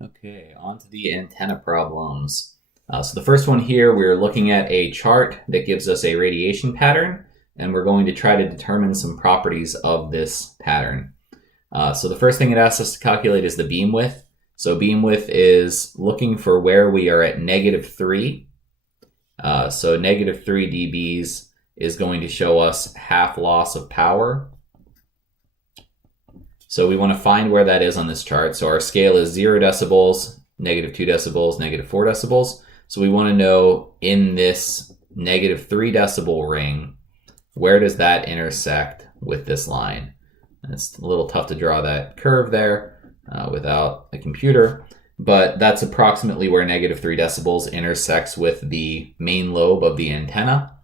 Okay, on to the antenna problems. So the first one here, we're looking at a chart that gives us a radiation pattern, and we're going to try to determine some properties of this pattern. So the first thing it asks us to calculate is the beam width. So beam width is looking for where we are at -3. So -3 dBs is going to show us half loss of power. So we want to find where that is on this chart. So our scale is 0 decibels, -2 decibels, -4 decibels. So we want to know in this -3 decibel ring, where does that intersect with this line? And it's a little tough to draw that curve there without a computer, but that's approximately where -3 decibels intersects with the main lobe of the antenna.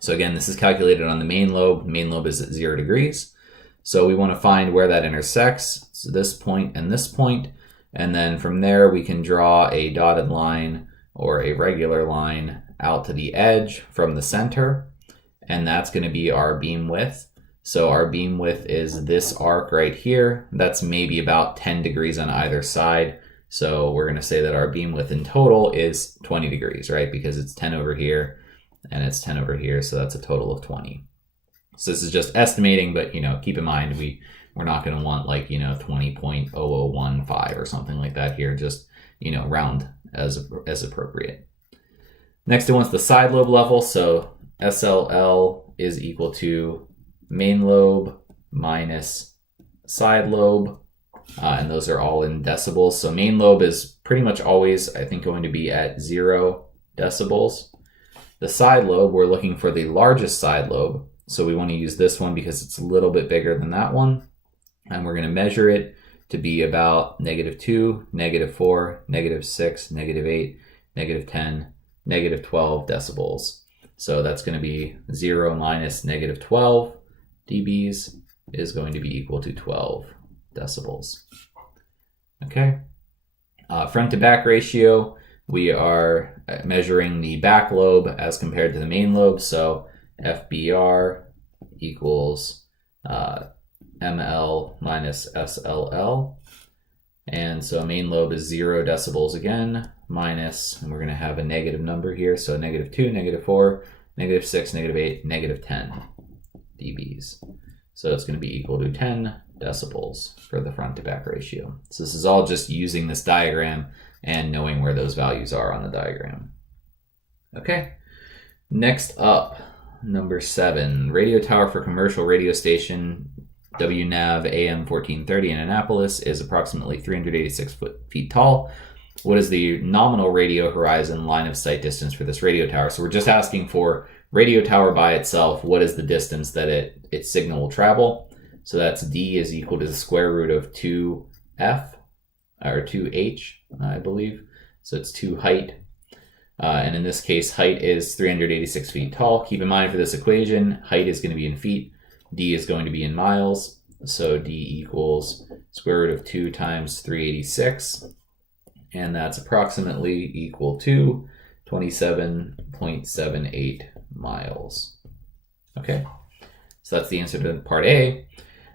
So again, this is calculated on the main lobe. Main lobe is at 0 degrees. So we want to find where that intersects, so this point and this point, and then from there we can draw a dotted line or a regular line out to the edge from the center, and that's going to be our beam width. So our beam width is this arc right here. That's maybe about 10 degrees on either side. So we're going to say that our beam width in total is 20 degrees, right? Because it's 10 over here and it's 10 over here, so that's a total of 20. So this is just estimating, but keep in mind we're not going to want 20.0015 or something like that here. Just round as appropriate. Next, it wants the side lobe level. So SLL is equal to main lobe minus side lobe, and those are all in decibels. So main lobe is pretty much always, I think, going to be at 0 decibels. The side lobe, we're looking for the largest side lobe. So we want to use this one because it's a little bit bigger than that one. And we're going to measure it to be about -2, -4, -6, -8, -10, -12 decibels. So that's going to be 0 minus -12 dBs is going to be equal to 12 decibels. Okay. Front to back ratio, we are measuring the back lobe as compared to the main lobe. So FBR equals ML minus SLL. And so main lobe is 0 decibels again, minus, and we're going to have a negative number here. So -2, -4, -6, -8, -10 dBs. So it's going to be equal to 10 decibels for the front to back ratio. So this is all just using this diagram and knowing where those values are on the diagram. Okay, next up, number 7, radio tower for commercial radio station WNAV AM 1430 in Annapolis is approximately 386 feet tall. What is the nominal radio horizon line of sight distance for this radio tower? So we're just asking for radio tower by itself. What is the distance that its signal will travel? So that's D is equal to the square root of 2F, or 2H, I believe. So it's 2 height. And in this case, height is 386 feet tall. Keep in mind for this equation, height is going to be in feet. D is going to be in miles. So D equals square root of 2 times 386. And that's approximately equal to 27.78 miles. Okay, so that's the answer to part A.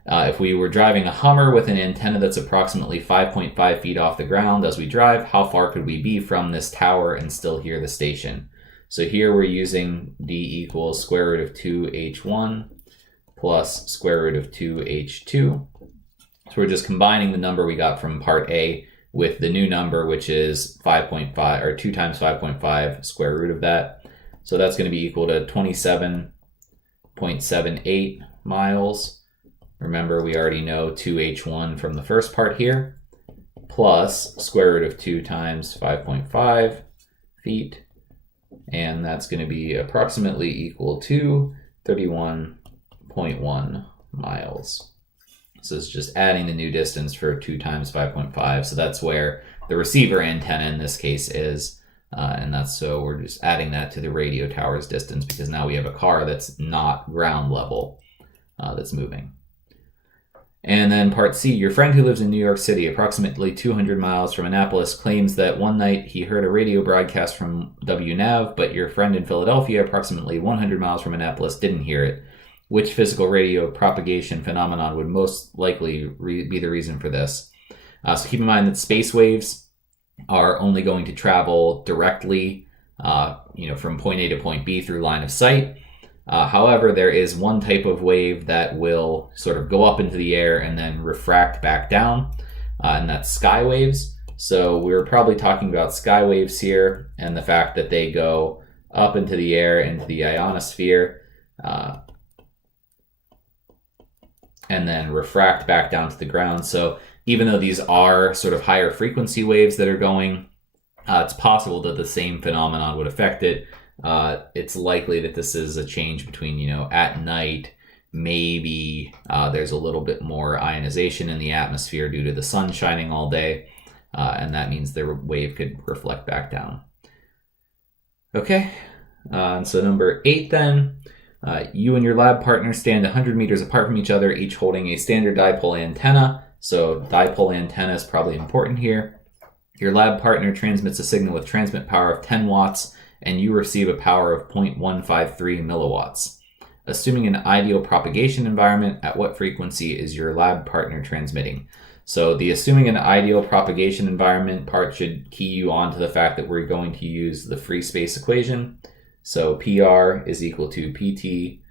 If we were driving a Hummer with an antenna that's approximately 5.5 feet off the ground as we drive, how far could we be from this tower and still hear the station? So here we're using D equals square root of 2H1 plus square root of 2H2. So we're just combining the number we got from part A with the new number, which is 5.5, or 2 times 5.5 square root of that. So that's going to be equal to 27.78 miles. Remember, we already know 2H1 from the first part here, plus square root of 2 times 5.5 feet, and that's going to be approximately equal to 31.1 miles. So it's just adding the new distance for 2 times 5.5, so that's where the receiver antenna in this case is, and that's so we're just adding that to the radio tower's distance because now we have a car that's not ground level that's moving. And then part C, your friend who lives in New York City, approximately 200 miles from Annapolis, claims that one night he heard a radio broadcast from WNAV, but your friend in Philadelphia, approximately 100 miles from Annapolis, didn't hear it. Which physical radio propagation phenomenon would most likely be the reason for this? So keep in mind that space waves are only going to travel directly, from point A to point B through line of sight. However, there is one type of wave that will sort of go up into the air and then refract back down, and that's sky waves. So we're probably talking about sky waves here, and the fact that they go up into the air, into the ionosphere, and then refract back down to the ground. So even though these are sort of higher frequency waves that are going, it's possible that the same phenomenon would affect it. It's likely that this is a change between, at night, maybe there's a little bit more ionization in the atmosphere due to the sun shining all day, and that means the wave could reflect back down. Okay, and so number 8 then, you and your lab partner stand 100 meters apart from each other, each holding a standard dipole antenna. So dipole antenna is probably important here. Your lab partner transmits a signal with transmit power of 10 watts, and you receive a power of 0.153 milliwatts. Assuming an ideal propagation environment, at what frequency is your lab partner transmitting? So the assuming an ideal propagation environment part should key you on to the fact that we're going to use the free space equation. So PR is equal to PT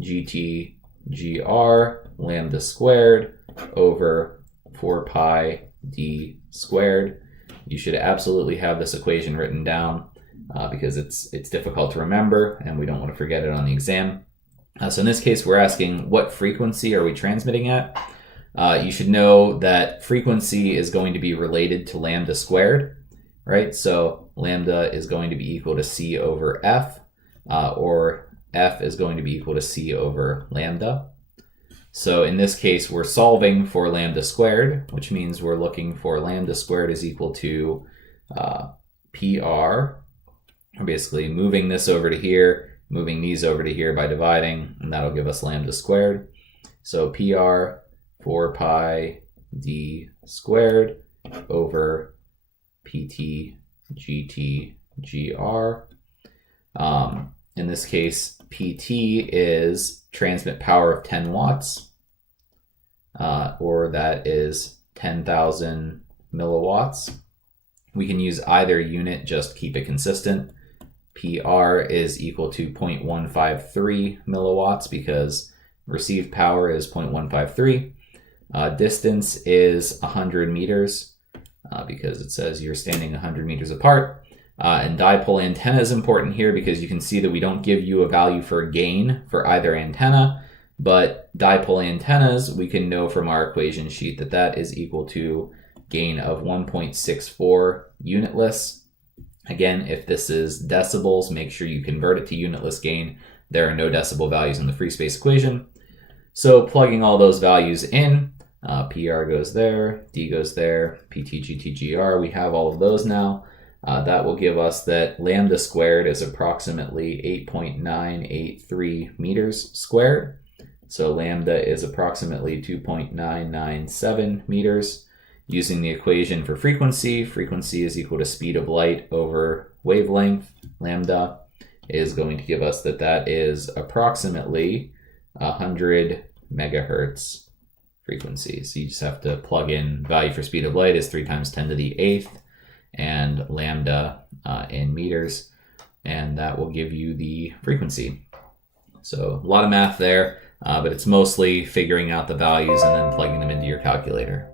GT GR lambda squared over 4 pi d squared. You should absolutely have this equation written down because it's difficult to remember and we don't want to forget it on the exam. So in this case, we're asking what frequency are we transmitting at? You should know that frequency is going to be related to lambda squared, right? So lambda is going to be equal to C over F, or F is going to be equal to C over lambda. So in this case, we're solving for lambda squared, which means we're looking for lambda squared is equal to PR. We're basically moving this over to here, moving these over to here by dividing, and that'll give us lambda squared. So PR 4 pi d squared over PT GT GR. In this case, PT is transmit power of 10 watts, or that is 10,000 milliwatts. We can use either unit, just keep it consistent. PR is equal to 0.153 milliwatts because received power is 0.153. Distance is 100 meters because it says you're standing 100 meters apart. And dipole antenna is important here because you can see that we don't give you a value for gain for either antenna, but dipole antennas, we can know from our equation sheet that that is equal to gain of 1.64 unitless. Again, if this is decibels, make sure you convert it to unitless gain. There are no decibel values in the free space equation. So plugging all those values in, PR goes there, D goes there, PT, GT, GR, we have all of those now. That will give us that lambda squared is approximately 8.983 meters squared. So lambda is approximately 2.997 meters. Using the equation for frequency, frequency is equal to speed of light over wavelength. Lambda is going to give us that that is approximately 100 megahertz frequency. So you just have to plug in value for speed of light is 3 times 10 to the 8th and lambda in meters, and that will give you the frequency. So a lot of math there, but it's mostly figuring out the values and then plugging them into your calculator.